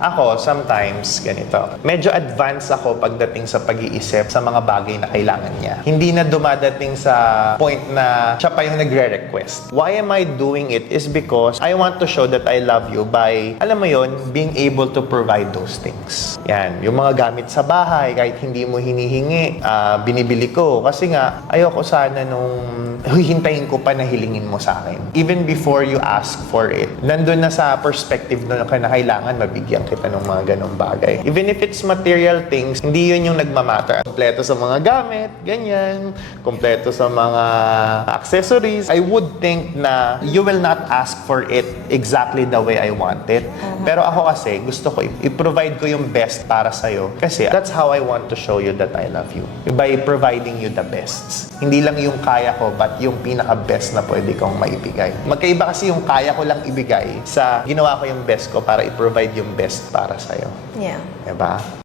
Ako, sometimes, ganito. Medyo advanced ako pagdating sa pag-iisip sa mga bagay na kailangan niya. Hindi na dumadating sa point na siya pa yung nagre-request. Why am I doing it is because I want to show that I love you by, alam mo yon, being able to provide those things. Yan, yung mga gamit sa bahay, kahit hindi mo hinihingi, binibili ko. Kasi nga, ayoko sana nung hintayin ko pa na hilingin mo sa akin. Even before you ask for it, nandun na sa perspective na kailangan mabigyan kita ng mga ganong bagay. Even if it's material things, hindi yun yung nagmamatter. Kompleto sa mga gamit, ganyan. Kompleto sa mga accessories. I would think na you will not ask for it exactly the way I want it. Pero ako kasi, gusto ko i-provide ko yung best para sa'yo. Kasi that's how I want to show you that I love you. By providing you the best. Hindi lang yung kaya ko, but yung pinaka-best na pwede kong maibigay. Magkaiba kasi yung kaya ko lang ibigay sa ginawa ko yung best ko para i-provide yung best para sa'yo. Yeah. Diba?